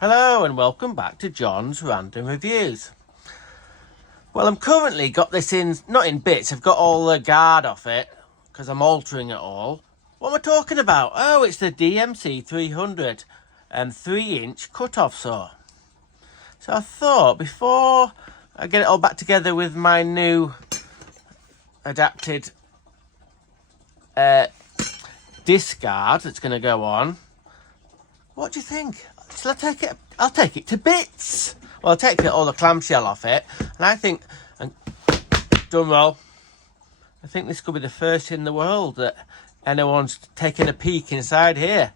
Hello and welcome back to John's Random Reviews. Well, I'm currently got this in, not in bits, I've got all the guard off it because I'm altering it all. What am I talking about? Oh, it's the DMC 300 3-inch cut-off saw. So I thought before I get it all back together with my new adapted discard that's going to go on, what do you think? Shall I take it? I'll take it to bits. Well, I'll take all the clamshell off it. And I think, and drum roll, I think this could be the first in the world that anyone's taken a peek inside here.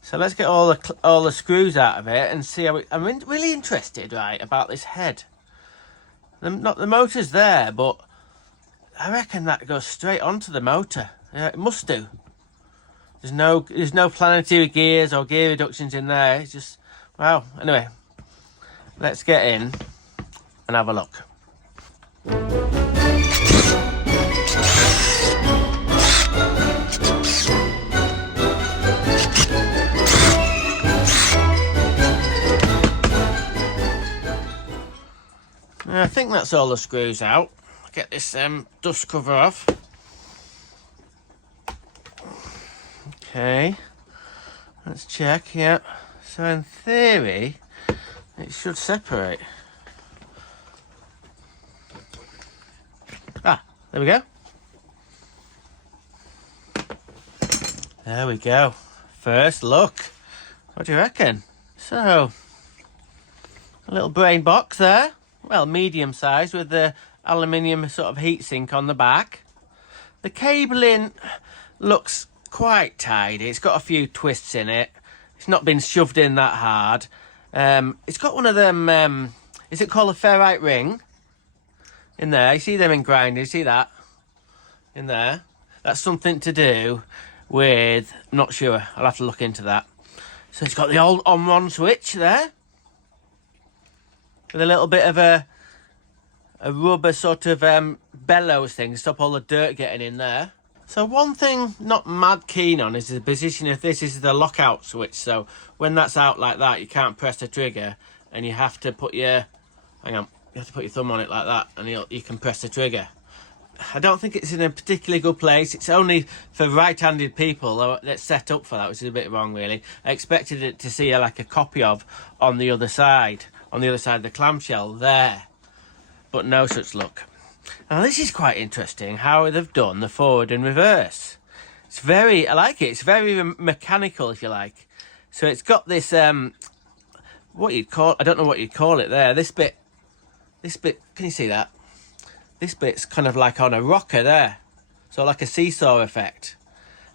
So let's get all the screws out of it and see how I'm really interested, right, about this head. The motor's there, but I reckon that goes straight onto the motor. Yeah, it must do. There's no planetary gears or gear reductions in there. It's just, wow. Anyway, let's get in and have a look. I think that's all the screws out. Get this dust cover off. Okay, let's check. Yeah, so in theory it should separate. There we go. There we go. First look. What do you reckon? So, a little brain box there. Well, medium size with the aluminium sort of heatsink on the back. The cabling looks quite tidy. It's got a few twists in it. It's not been shoved in that hard. It's got one of them, is it called a ferrite ring? In there, you see them in grinding, you see that? In there. That's something to do with, I'm not sure, I'll have to look into that. So it's got the old on-on switch there. With a little bit of a rubber sort of bellows thing to stop all the dirt getting in there. So one thing not mad keen on is the position of this. Is the lockout switch. So when that's out like that, you can't press the trigger, and you have to put your, hang on, you have to put your thumb on it like that, and you can press the trigger. I don't think it's in a particularly good place. It's only for right-handed people that's set up for that, which is a bit wrong, really. I expected it to see like a copy of on the other side of the clamshell there, but no such luck. Now this is quite interesting how they've done the forward and reverse. It's very, I like it. It's very mechanical, if you like. So it's got this what you'd call, I don't know what you'd call it there. This bit, can you see that? This bit's kind of like on a rocker there. So like a seesaw effect.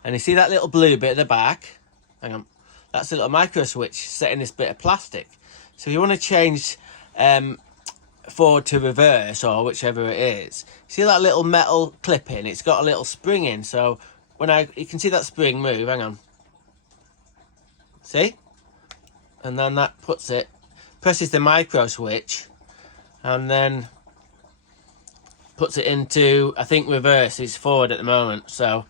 And you see that little blue bit at the back? Hang on. That's a little micro switch set in this bit of plastic. So if you want to change forward to reverse or whichever it is, see that little metal clip in? It's got a little spring in. So when you can see that spring move, hang on. See? And then that presses the micro switch, and then puts it into, I think, reverse. It's forward at the moment. So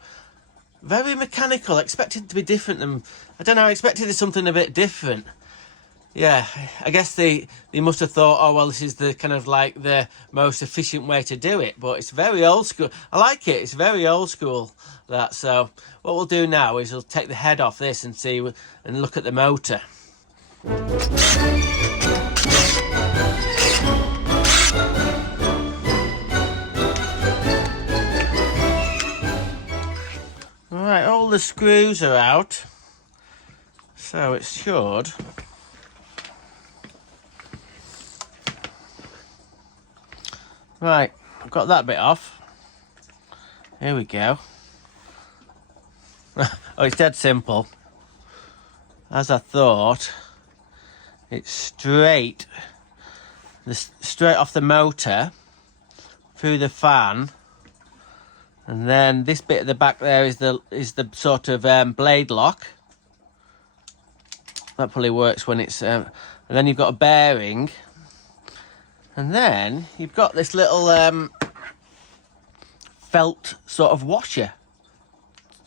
very mechanical. I expected it to be different than, I don't know, I expected something a bit different. Yeah, I guess they must have thought, oh well, this is the kind of like the most efficient way to do it, but it's very old school. I like it. It's very old school, that. So what we'll do now is we'll take the head off this and see and look at the motor. Right, all the screws are out, so it should. Right, I've got that bit off. Here we go. Oh, it's dead simple. As I thought, it's straight off the motor, through the fan, and then this bit at the back there is the sort of blade lock. That probably works when it's, and then you've got a bearing. And then you've got this little felt sort of washer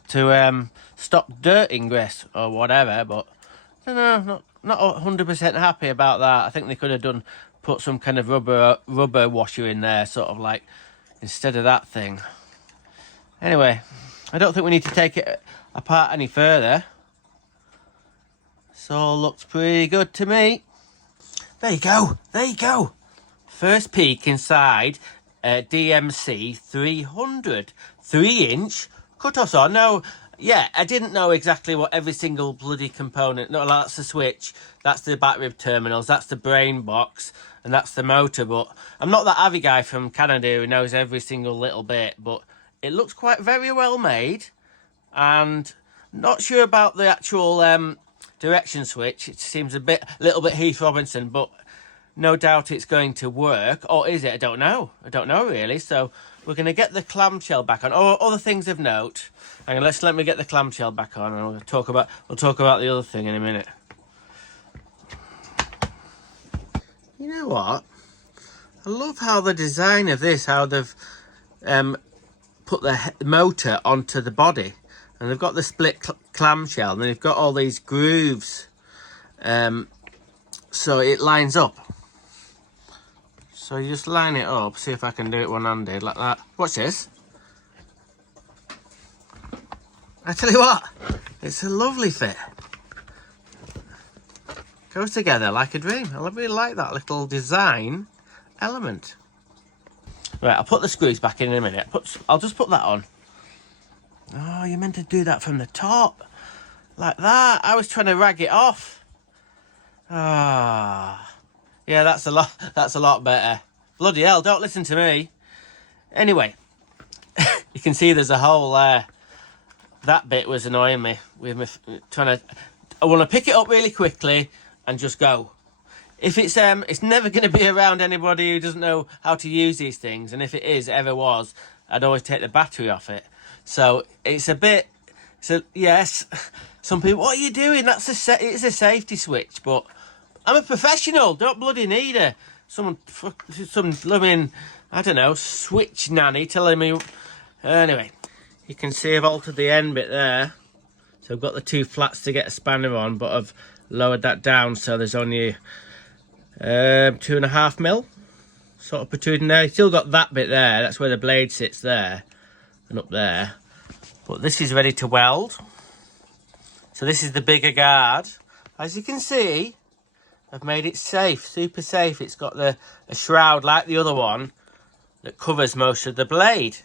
to stop dirt ingress or whatever, but I don't know, not 100% happy about that. I think they could have put some kind of rubber washer in there, sort of like, instead of that thing. Anyway, I don't think we need to take it apart any further. This all looks pretty good to me. There you go. There you go. First peek inside DMC 300. 3-inch cut-off saw. No, yeah, I didn't know exactly what every single bloody component... No, that's the switch. That's the back rib terminals. That's the brain box. And that's the motor. But I'm not that avid guy from Canada who knows every single little bit. But it looks quite very well made. And not sure about the actual direction switch. It seems a little bit Heath Robinson, but no doubt it's going to work. Or is it? I don't know. I don't know really. So we're going to get the clamshell back on. Oh, other things of note. Hang on, let me get the clamshell back on, and we'll talk about the other thing in a minute. You know what? I love how the design of this, how they've put the motor onto the body. And they've got the split clamshell, and they've got all these grooves, so it lines up. So you just line it up, see if I can do it one-handed, like that. Watch this. I tell you what, it's a lovely fit. Goes together like a dream. I really like that little design element. Right, I'll put the screws back in a minute. I'll just put that on. Oh, you're meant to do that from the top. Like that. I was trying to rag it off. Ah. Yeah, that's a lot better. Bloody hell, don't listen to me. Anyway, you can see there's a hole there. That bit was annoying me. With me trying to... I want to pick it up really quickly and just go. If it's never going to be around anybody who doesn't know how to use these things. And if it ever was, I'd always take the battery off it. So it's a bit... So yes, some people, what are you doing? It's a safety switch, but I'm a professional. Don't bloody need some blooming, I don't know, switch nanny telling me. Anyway, you can see I've altered the end bit there. So I've got the two flats to get a spanner on, but I've lowered that down so there's only 2.5 mil sort of protruding there. You've still got that bit there. That's where the blade sits there and up there. But this is ready to weld. So this is the bigger guard. As you can see, I've made it safe, super safe. It's got a shroud like the other one that covers most of the blade.